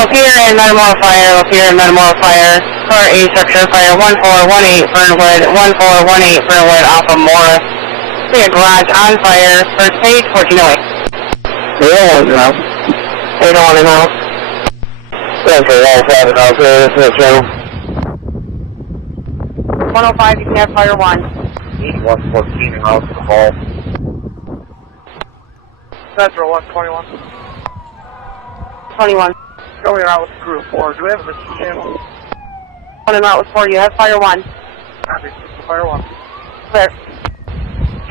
Lapeer and Metamora Fire, Lapeer and Metamora Fire, for a structure fire 1418 Fernwood, 1418 Fernwood off of Morris. See a garage on fire, first page, 1408. They don't want to know. They don't want to know. Central 105 out there, this is the channel. 105, you can have fire 1. 8114 and out to the hall. Central 121. 21. Show me out with crew 4. Do we have a missing channel? One and out with 4, you have fire 1. Copy. Fire 1. Clear.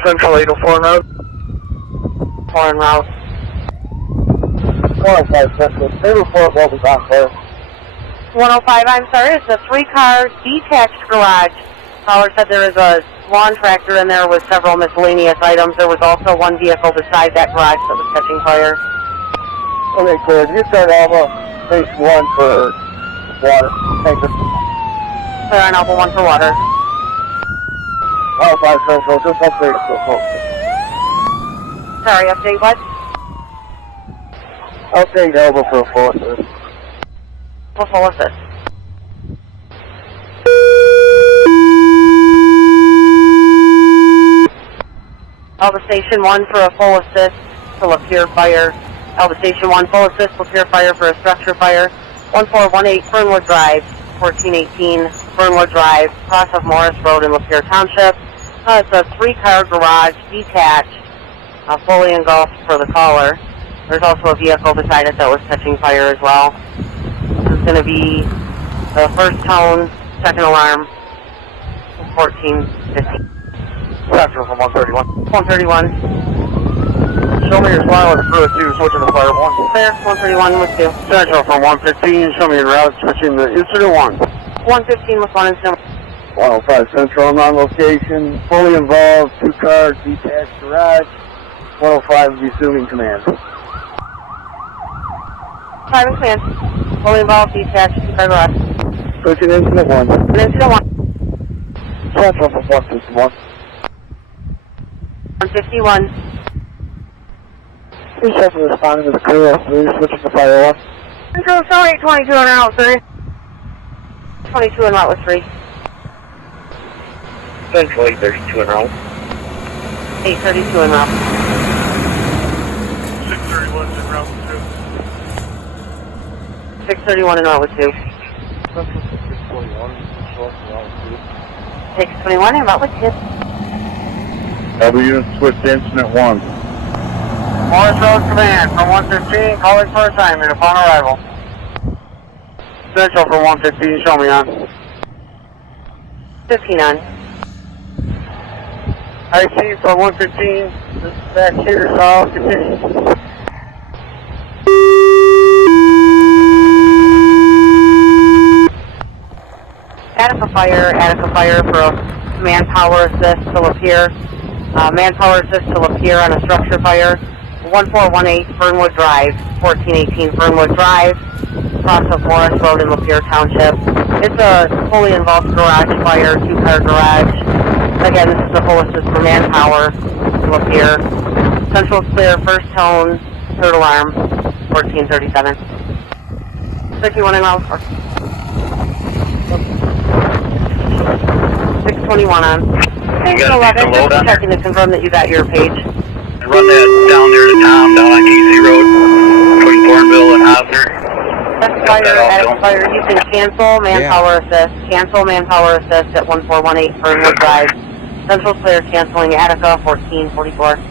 Central 804 and out. 4 en route. 105 Central, they report what was on fire. 105, I'm sorry, it's a 3-car detached garage. Caller said there is a lawn tractor in there with several miscellaneous items. There was also one vehicle beside that garage that was catching fire. Okay, clear. You start Alpha, base 1 for water. Thank you. Clear on Alpha 1 for water. 105 Central, just upgrade to full focus. Sorry, update what? Update Alpha for a full assist. For full assist. Alpha Station 1 for a full assist to Lapeer Fire. Alpha Station 1 full assist, Lapeer Fire for a structure fire. 1418 Fernwood Drive, 1418 Fernwood Drive, cross of Morris Road in Lapeer Township. It's a 3-car garage, detached, fully engulfed for the caller. There's also a vehicle beside it that was catching fire as well. This is going to be the first tone, second alarm, 1450. Central from 131. 131. Show me your smile with crew 2, switching to fire 1. Clear, 131 with 2. Central from 115, show me your route, switching to incident 1. 115 with 1 incident. 105 Central, I'm on location, fully involved, 2-car detached garage. 105 resuming command. Private command. Fully involved, detached, 2-car garage. Switching incident 1. And incident 1. Central from 151. 151. Please have to respond to the crew, please switching to fire 1. Control, show 822 on route 3. 22 en route with 3. Central 832 en route. 832 en route. 631 en route 631 en route with 2. 2. Central 621, short route 621 en route with 2. W unit switch to incident 1. 2. Morris Road Command from 115, calling for assignment upon arrival. Central from 115, show me on. 15 on. IC from 115, this is back here, so I'll continue. Attica Fire for a manpower assist to Lapeer. Manpower assist to Lapeer on a structure fire. 1418 Fernwood Drive, 1418 Fernwood Drive, cross of Morris Road in Lapeer Township. It's a fully involved garage fire, 2-car garage. Again, this is a full assist for manpower in Lapeer. Central clear, first tone, third alarm, 1437. 51 and out. 621 on. Page 11, just checking to confirm that you got your page. Run that down there to Tom, down on Casey Road, between Thornville and Hosner. Attica Fire, you can cancel manpower assist. Cancel manpower assist at 1418 Fernwood Drive. Central clear, canceling Attica 1444.